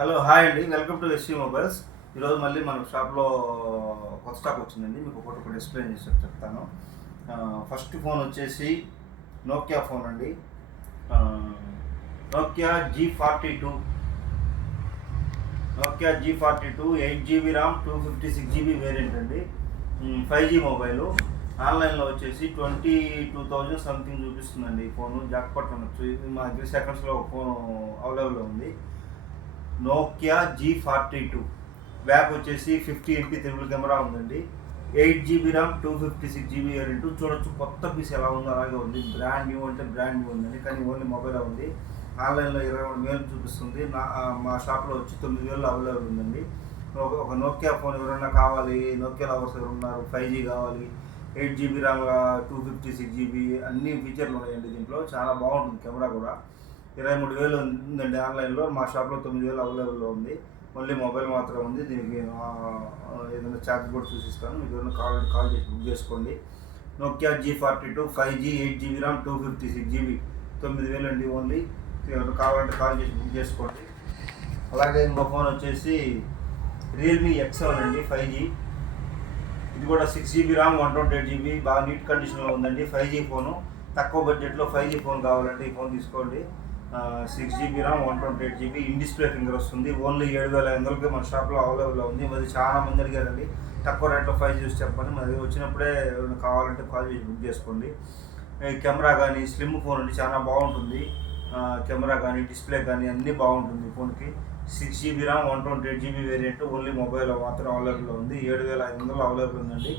Hello hi అండి, welcome to SC mobiles. ఈరోజు మళ్ళీ మన షాప్లో కొత్త స్టాక్ వచ్చిందండి. మీకు ఒకటి ఎక్స్ప్లెయిన్ చేసి చెప్తాను. ఫస్ట్ ఫోన్ వచ్చేసి నోకియా ఫోన్ అండి. Nokia G42 8GB RAM 256GB variant అండి. 5G mobile. ఆన్లైన్లో వచ్చేసి 22,000 సంథింగ్ చూపిస్తుందండి. ఈ ఫోను జాక్పాట్ అనొచ్చు. ఇది మా 3 సెకండ్స్లో ఫోన్ అవైలబుల్లో ఉంది. నోకియా G42 బ్యాక్ వచ్చేసి 50MP త్రిబుల్ కెమెరా ఉందండి. 8GB RAM 256GB variant. చూడొచ్చు కొత్త పీస్ ఎలా ఉందో అలాగే ఉంది. బ్రాండ్ న్యూ అంటే బ్రాండ్ న్యూ ఉందండి, కానీ ఓన్లీ మొబైల్ ఉంది. ఆన్లైన్లో 23,000 చూపిస్తుంది. మా షాప్లో వచ్చి 9,000 అవైలబుల్ ఉందండి. ఒక నోకియా ఫోన్ ఎవరైనా కావాలి, నోకియా లవర్స్ ఎవరు ఉన్నారు, 5G కావాలి, 8GB ర్యామ్ 256GB అన్ని ఫీచర్లు ఉన్నాయండి. దీంట్లో చాలా బాగుంటుంది. కెమెరా కూడా 23,000 ఉందండి ఆన్లైన్లో. మా షాప్లో 9,000 అవైలబుల్లో ఉంది. ఓన్లీ మొబైల్ మాత్రం ఉంది. దీనికి ఏదైనా ఛార్జ్ కూడా చూసిస్తాను. మీకు ఏదైనా కాల్ చేసి బుక్ చేసుకోండి. Nokia G42 5G 8GB RAM 256GB 9,000 అండి ఓన్లీ. కావాలంటే కాల్ చేసి బుక్ చేసుకోండి. అలాగే ఇంకో ఫోన్ వచ్చేసి రియల్మీ X7 అండి 5G. ఇది కూడా 6GB ర్యామ్ 128GB బాగా నీట్ కండిషన్లో ఉందండి. 5G phone. తక్కువ బడ్జెట్లో 5G ఫోన్ కావాలంటే ఈ ఫోన్ తీసుకోండి. 6GB RAM 128GB in display finger వస్తుంది. ఓన్లీ 7,500కి మన షాప్లో అవైలబుల్లో ఉంది. మరి చాలా మంది అడిగారండి తక్కువ రేట్లో 5G చూసి చెప్పండి. మరి వచ్చినప్పుడే కావాలంటే కాల్ చేసి బుక్ చేసుకోండి. కెమెరా కానీ స్లిమ్ ఫోన్ అండి, చాలా బాగుంటుంది. కెమెరా కానీ డిస్ప్లే కానీ అన్నీ బాగుంటుంది ఫోన్కి. 6GB RAM 128GB variant only mobile మాత్రం అవైలబుల్లో ఉంది. 7,500 అవైలబుల్ ఉందండి.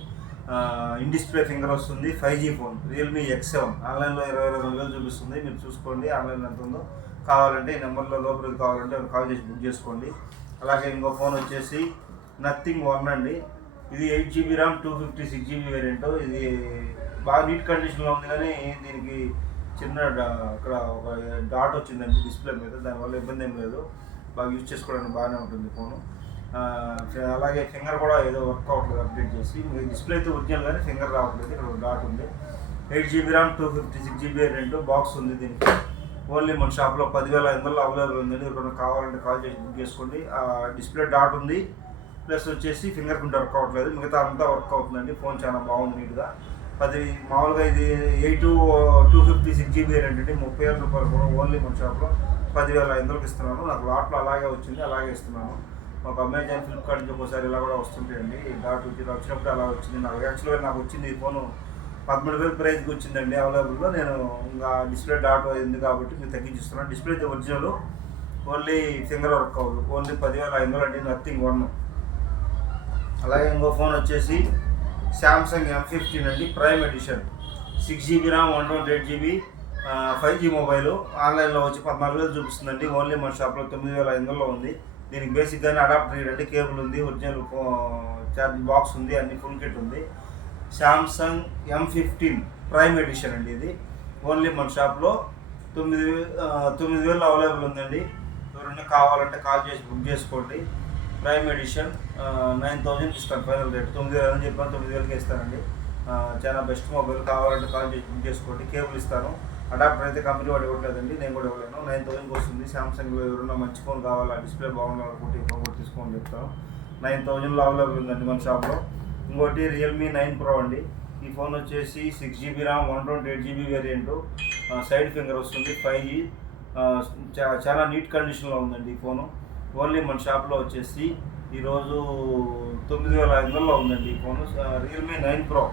ఇన్ డిస్ప్లే ఫింగర్ వస్తుంది. 5G ఫోన్ రియల్మీ X7 ఆన్లైన్లో 22,000 చూపిస్తుంది. మీరు చూసుకోండి ఆన్లైన్లో ఎంత ఉందో. కావాలంటే ఈ నెంబర్లో లోపలికి కావాలంటే కాల్ చేసి బుక్ చేసుకోండి. అలాగే ఇంకో ఫోన్ వచ్చేసి నథింగ్ 1 అండి. ఇది 8GB ర్యామ్ 256GB వేరియంట్. ఇది బాగా నీట్ కండిషన్లో ఉంది, కానీ దీనికి చిన్న అక్కడ ఒక డాట్ వచ్చిందండి డిస్ప్లే మీద. దానివల్ల ఇబ్బంది ఏం లేదు, బాగా యూజ్ చేసుకోవడానికి బాగానే ఉంటుంది ఫోను. అలాగే ఫింగర్ కూడా ఏదో వర్క్ అవ్వట్లేదు అప్డేట్ చేసి. డిస్ప్లే అయితే ఒరిజినల్, కానీ ఫింగర్ రావట్లేదు. ఇక్కడ డాట్ ఉంది. 8GB RAM 256GB variant box ఉంది. దీనికి ఓన్లీ మన షాప్లో 10,500 అవైలబుల్ ఉందండి. ఇప్పుడు కావాలంటే కాల్ చేసి బుక్ చేసుకోండి. డిస్ప్లే డాట్ ఉంది, ప్లస్ వచ్చేసి ఫింగర్ ప్రింట్ వర్క్ అవ్వట్లేదు. మిగతా అంతా వర్క్ అవుతుందండి. ఫోన్ చాలా బాగుంది నీట్గా. మామూలుగా ఇది 256GB వేరియంట్ అండి. 30,000 రూపాయలు కూడా ఓన్లీ మన షాప్లో 10,500కి ఇస్తున్నాను. నాకు లాట్లో అలాగే వచ్చింది, అలాగే ఇస్తున్నాను. ఒక అమెజాన్ ఫ్లిప్కార్ట్ నుంచి ఒకసారి ఇలా కూడా వస్తుంటాయండి. డాట్ వచ్చినప్పుడు అలా వచ్చింది. నాకు వచ్చింది ఈ ఫోను 13,000 ప్రైస్కి వచ్చిందండి అవైలబుల్లో. నేను ఇంకా డిస్ప్లే డాట్ అయింది కాబట్టి మీకు తగ్గించిస్తున్నాను. డిస్ప్లే అయితే ఒరిజినల్, ఓన్లీ ఫింగర్ వర్క్ అవ్వదు. ఓన్లీ 10,500 అండి నథింగ్ 1. అలాగే ఇంకో ఫోన్ వచ్చేసి శాంసంగ్ M15 అండి prime edition. 6GB RAM 128GB 5G mobile. ఆన్లైన్లో వచ్చి 14,000 చూపిస్తుందండి. ఓన్లీ మన షాప్లో 9,500లో ఉంది. దీనికి బేసిక్గానే అడాప్టర్ ఏంటంటే కేబుల్ ఉంది, ఒరిజినల్ ఛార్జ్ బాక్స్ ఉంది, అన్ని ఫుల్ కిట్ ఉంది. శాంసంగ్ M15 ప్రైమ్ ఎడిషన్ అండి. ఇది ఓన్లీ మన షాప్లో 9,000 అవైలబుల్ ఉందండి. ఎవరైనా కావాలంటే కాల్ చేసి బుక్ చేసుకోండి. ప్రైమ్ ఎడిషన్ 9,000కి ఇస్తాను ఫైనల్ రేట్. 9,000 అని చెప్పాను, 9,000కి ఇస్తానండి. చాలా బెస్ట్ మొబైల్. కావాలంటే కాల్ చేసి బుక్ చేసుకోండి. కేబుల్ ఇస్తాను. అడాప్టర్ అయితే కంపెనీ వాడు ఇవ్వట్లేదండి, నేను కూడా ఇవ్వలేను. 9,000కి వస్తుంది. శాంసంగ్లో ఎవరైనా మంచి ఫోన్ కావాలా, డిస్ప్లే బాగుండాలనుకుంటే ఈ ఫోన్ కూడా తీసుకోమని చెప్తాను. 9,000లో అవైలబుల్ ఉందండి మన షాప్లో. ఇంకోటి రియల్మీ 9 Pro అండి. ఈ ఫోన్ వచ్చేసి 6GB RAM 128GB variant. Side finger వస్తుంది. 5G చాలా నీట్ కండిషన్లో ఉందండి ఈ ఫోను. ఓన్లీ మన షాప్లో వచ్చేసి ఈరోజు 9,500లో ఉందండి ఈ phone. Realme 9 Pro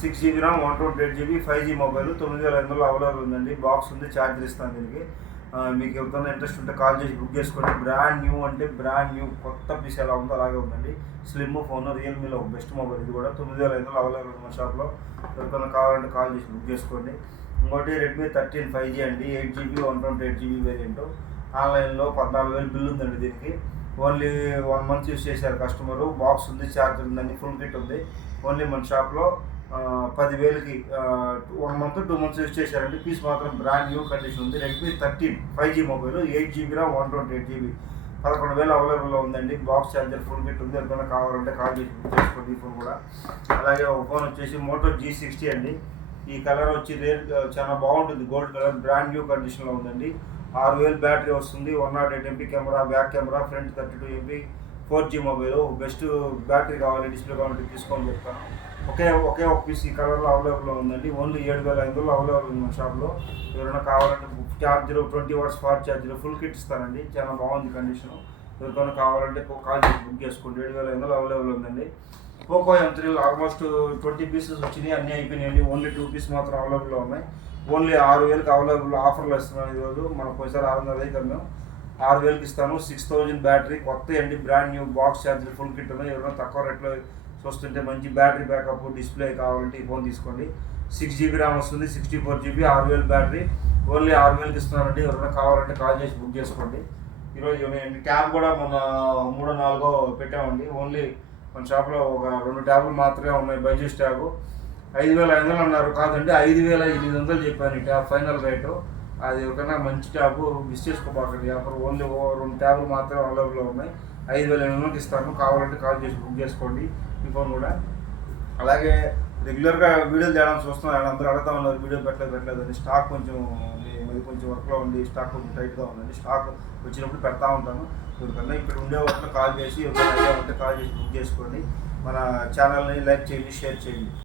6GB RAM 128GB 5G mobile 9,500లో అవైలబుల్ ఉందండి. బాక్స్ ఉంది, ఛార్జర్ ఇస్తాను దీనికి. మీకు ఎవరికైనా ఇంట్రెస్ట్ ఉంటే కాల్ చేసి బుక్ చేసుకోండి. బ్రాండ్ న్యూ అంటే బ్రాండ్ న్యూ, కొత్త పీస్ ఎలా ఉందో అలాగే ఉందండి. స్లిమ్ ఫోన్ రియల్మీలో ఒక బెస్ట్ మొబైల్. ఇది కూడా 9,500లో అవైలబుల్ ఉంది మన షాప్లో. ఎవరికైనా కావాలంటే కాల్ చేసి బుక్ చేసుకోండి. ఇంకోటి రెడ్మీ 13 5G అండి. 8GB 128GB variant. ఆన్లైన్లో 14,000 బిల్ ఉందండి దీనికి. ఓన్లీ 1 మంత్ యూస్ చేశారు కస్టమరు. బాక్స్ ఉంది, ఛార్జర్ ఉందండి, ఫుల్ కిట్ ఉంది. ఓన్లీ మన షాప్లో 10,000కి 1 మంత్ 2 మంత్స్ యూస్ చేశారండి. పీస్ మాత్రం బ్రాండ్ న్యూ కండిషన్ ఉంది. Redmi 13 5G mobile 8GB RAM 128GB 11,000 అవైలబుల్లో ఉందండి. బాక్స్ ఛార్జర్ ఫుల్ కిట్ ఉంది. ఎవరికైనా కావాలంటే కాల్ చేసి బుక్ చేసుకోండి ఈ ఫోన్ కూడా. అలాగే ఒక ఫోన్ వచ్చేసి మోటో G60 అండి. ఈ కలర్ వచ్చి చాలా బాగుంటుంది. గోల్డ్ కలర్ బ్రాండ్ న్యూ కండిషన్లో ఉందండి. 6000 బ్యాటరీ వస్తుంది, 108 MP camera, back camera, front 32 MP, 4G mobile. Best battery కావాలి, డిస్ప్లే కావాలంటే తీసుకోని చెప్తాను. ఒకే ఒక పీస్ ఈ కలర్లో అవైలబుల్లో ఉందండి. ఓన్లీ 7500 అవైలబుల్ ఉంది మన షాప్లో. ఎవరైనా కావాలంటే charger 20 watts fast charger full kit ఇస్తానండి. చాలా బాగుంది కండిషన్. ఎవరికైనా కావాలంటే కాల్ చేసి బుక్ చేసుకోండి. 7500 అవైలబుల్ ఉందండి. పోకో M3 ఆల్మోస్ట్ 20 పీసెస్ వచ్చినాయి, అన్నీ అయిపోయినాయండి. ఓన్లీ 2 పీస్ మాత్రం అవైలబుల్లో ఉన్నాయి. ఓన్లీ 6000కి అవైలబుల్ ఆఫర్లో ఇస్తున్నాను ఈరోజు. మనకు పోయిసారి 600 అయితే మేము 6000కి ఇస్తాను. 6000 బ్యాటరీ కొత్త అండి, brand new box charger full kit ఉన్నాయి. ఎవరైనా తక్కువ రేట్లో చూస్తుంటే మంచి బ్యాటరీ బ్యాకప్ డిస్ప్లే కావాలంటే ఈ ఫోన్ తీసుకోండి. 6GB ర్యామ్ వస్తుంది, 64GB, 6000 బ్యాటరీ. ఓన్లీ 6000కి ఇస్తున్నానండి. ఎవరైనా కావాలంటే కాల్ చేసి బుక్ చేసుకోండి. ఈరోజు ట్యాబ్ కూడా మన 3-4 పెట్టామండి. ఓన్లీ మన షాప్లో ఒక 2 ట్యాబులు మాత్రమే ఉన్నాయి. బైజూస్ ట్యాబ్ 5500 అన్నారు, కాదండి 5800 చెప్పాను. ఈ ట్యాబ్ ఫైనల్ రేటు. అది ఒకనా మంచి ట్యాబ్, మిస్ చేసుకోబాకండి. అప్పుడు ఓన్లీ 2 ట్యాబులు మాత్రమే అవైలబుల్లో ఉన్నాయి. 5800కి ఇస్తాను. కావాలంటే కాల్ చేసి బుక్ చేసుకోండి ఈ ఫోన్ కూడా. అలాగే రెగ్యులర్గా వీడియోలు చేయడానికి చూస్తున్నాను, అందరూ అడుగుతా ఉన్నారు వీడియో పెట్టలేదని. స్టాక్ కొంచెం కొంచెం వర్క్లో ఉంది, స్టాక్ కొంచెం టైట్గా ఉందండి. స్టాక్ వచ్చినప్పుడు పెడతా ఉంటాను. ఎవరికన్నా ఇక్కడ ఉండే వాటిలో కాల్ చేసి, ఎవరికైనా ఐడియా ఉంటే కాల్ చేసి బుక్ చేసుకోండి. మన ఛానల్ని లైక్ చేయండి, షేర్ చేయండి.